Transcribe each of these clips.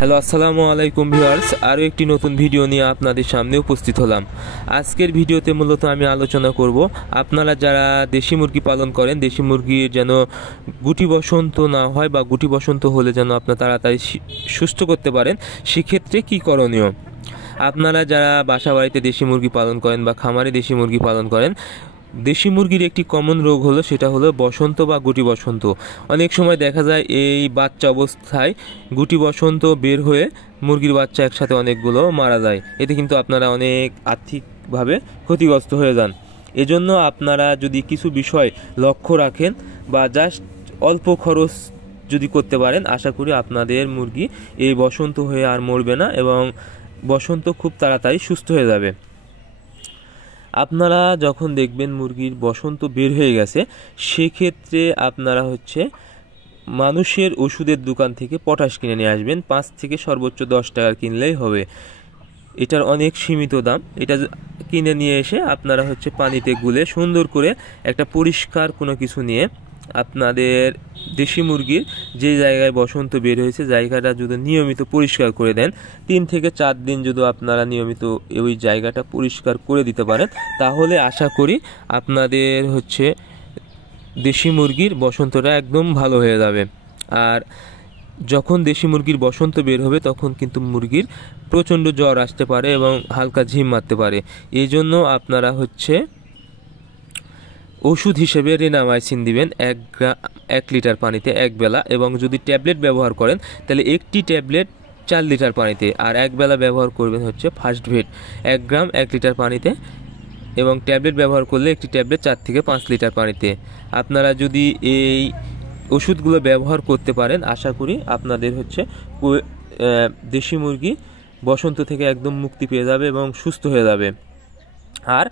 Hello, আসসালামু আলাইকুম viewers. আরও একটি নতুন ভিডিও নিয়ে আপনাদের সামনে উপস্থিত হলাম। আজকের ভিডিওতে মূলত আমি আলোচনা করব আপনারা যারা দেশি মুরগি পালন করেন, দেশি মুরগির যেন গুটি বসন্ত না হয় বা গুটি বসন্ত হলে যেন আপনারা তাড়াতাড়ি সুস্থ করতে পারেন, সেক্ষেত্রে কী করণীয়। আপনারা যারা বাসা বাড়িতে দেশি মুরগি পালন করেন বা খামারে দেশি মুরগি পালন করেন, দেশি মুরগির একটি কমন রোগ হলো, সেটা হলো বসন্ত বা গুটি বসন্ত। অনেক সময় দেখা যায় এই বাচ্চা অবস্থায় গুটি বসন্ত বের হয়ে মুরগির বাচ্চা একসাথে অনেকগুলো মারা যায়। এতে কিন্তু আপনারা অনেক আর্থিকভাবে ক্ষতিগ্রস্ত হয়ে যান। এজন্য আপনারা যদি কিছু বিষয় লক্ষ্য রাখেন বা জাস্ট অল্প খরচ যদি করতে পারেন, আশা করি আপনাদের মুরগি এই বসন্ত হয়ে আর মরবে না এবং বসন্ত খুব তাড়াতাড়ি সুস্থ হয়ে যাবে। আপনারা যখন দেখবেন মুরগির বসন্ত বের হয়ে গেছে, সেক্ষেত্রে আপনারা মানুষের ওষুধের দোকান থেকে পটাশ কিনে নিয়ে আসবেন। 5 থেকে সর্বোচ্চ 10 টাকার কিনলেই হবে। এটার অনেক সীমিত দাম। এটা কিনে নিয়ে এসে আপনারা পানিতে গুলে সুন্দর করে একটা পরিষ্কার কোনো কিছু নিয়ে আপনাদের দেশি মুরগির যে জায়গায় বসন্ত বের হয়েছে জায়গাটা যদি নিয়মিত পরিষ্কার করে দেন, 3 থেকে 4 দিন যদি আপনারা নিয়মিত ওই জায়গাটা পরিষ্কার করে দিতে পারেন, তাহলে আশা করি আপনাদের দেশি মুরগির বসন্তটা একদম ভালো হয়ে যাবে। আর যখন দেশি মুরগির বসন্ত বের হবে তখন কিন্তু মুরগির প্রচণ্ড জ্বর আসতে পারে এবং হালকা ঝিম মারতে পারে। এই জন্য আপনারা ওষুধ হিসেবে রেনামাইসিন দিবেন 1 লিটার পানিতে একবেলা, এবং যদি ট্যাবলেট ব্যবহার করেন তাহলে একটি ট্যাবলেট 4 লিটার পানিতে, আর একবেলা ব্যবহার করবেন ফার্স্ট ভেট 1 গ্রাম 1 লিটার পানিতে, এবং ট্যাবলেট ব্যবহার করলে একটি ট্যাবলেট 4 থেকে 5 লিটার পানিতে। আপনারা যদি এই ওষুধগুলো ব্যবহার করতে পারেন, আশা করি আপনাদের দেশি মুরগি বসন্ত থেকে একদম মুক্তি পেয়ে যাবে এবং সুস্থ হয়ে যাবে। আর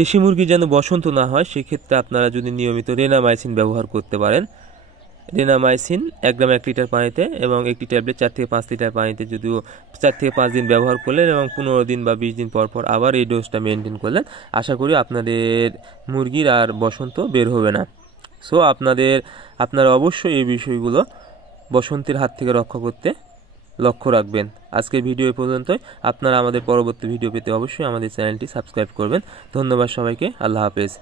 দেশি মুরগি যেন বসন্ত না হয়, সেক্ষেত্রে আপনারা যদি নিয়মিত রেনামাইসিন ব্যবহার করতে পারেন, রেনামাইসিন 1 গ্রাম 1 লিটার পানিতে এবং একটি ট্যাবলেট 4 থেকে 5 লিটার পানিতে যদিও 4 থেকে 5 দিন ব্যবহার করলেন এবং 15 দিন বা 20 দিন পর পর আবার এই ডোজটা মেনটেন করলেন, আশা করি আপনাদের মুরগির আর বসন্ত বের হবে না। সো আপনারা অবশ্যই এই বিষয়গুলো বসন্তের হাত থেকে রক্ষা করতে লক্ষ্য রাখবেন। আজকের ভিডিও এই পর্যন্তই। আপনারা আমাদের পরবর্তী ভিডিও পেতে অবশ্যই আমাদের চ্যানেলটি সাবস্ক্রাইব করবেন। ধন্যবাদ সবাইকে। আল্লাহ হাফেজ।